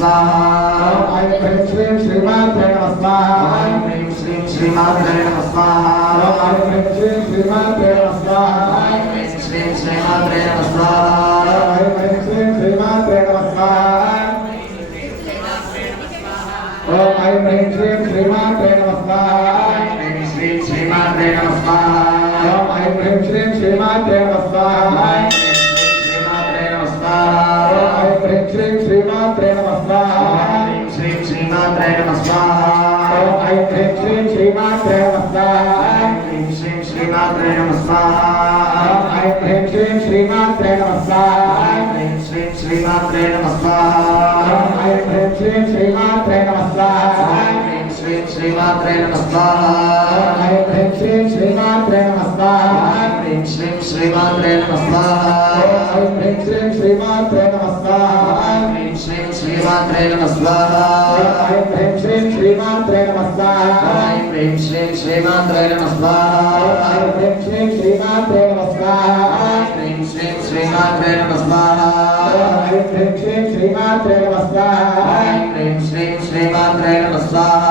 स्वाहा ऐं ह्रीं श्रीं श्रीमात्रे नमः स्वाहा ऐं ह्रीं श्रीं श्रीमात्रे नमः स्वाहा ऐं ह्रीं श्रीं श्रीमात्रे नमः स्वाहा ऐं ह्रीं श्रीं श्रीमात्रे नमः स्वाहा ऐं ह्रीं श्रीं श्रीमात्रे नमः स्वाहा ॐ ऐं ह्रीं श्रीं श्रीमात्रे नमः स्वाहा ऐं ह्रीं श्रीं श्रीमात्रे नमः स्वाहा ॐ ऐं ह्रीं श्रीं श्रीमात्रे नमः स्वाहा ऐं ह्रीं श्रीं श्रीमात्रे नमः स्वाहा ह्रीं श्रीं श्रीमात्रे नमः स्वाहा ऐं ह्रीं श्रीं श्रीमात्रे नमः स्वाहा ॐ ऐं ह्रीं श्रीं श्रीमात्रे नमः स्वाहा ऐं ह्रीं श्रीं श्रीमात्रे नमः स्वाहा ऐं ह्रीं श्रीं श्रीमात्रे नमः स्वाहा ऐं ह्रीं श्रीं श्रीमात्रे नमः स्वाहा ऐं ह्रीं श्रीं श्रीमात्रे नमः स्वाहा ऐं ह्रीं श्रीं श्रीमात्रे नमः स्वाहा ऐं ह्रीं श्रीं श्रीमात्रे नमः स्वाहा ऐं ह्रीं श्रीं श्रीमात्रे नमः स्वाहा ऐं ह्रीं श्रीं श्रीमात्रे नमः स्वाहा ऐं ह्रीं श्रीं श्रीमात्रे नमः स्वाहा ऐं ह्रीं श्रीं श्रीमात्रे नमः स्वाहा ऐं ह्रीं श्रीं श्रीमात्रे नमः स्वाहा ऐं ह्रीं श्रीं श्रीमात्रे नमः स्वाहा ऐं ह्रीं श्रीं श्रीमात्रे नमः स्वाहा ऐं ह्रीं श्रीं श्रीमात्रे नमः स्वाहा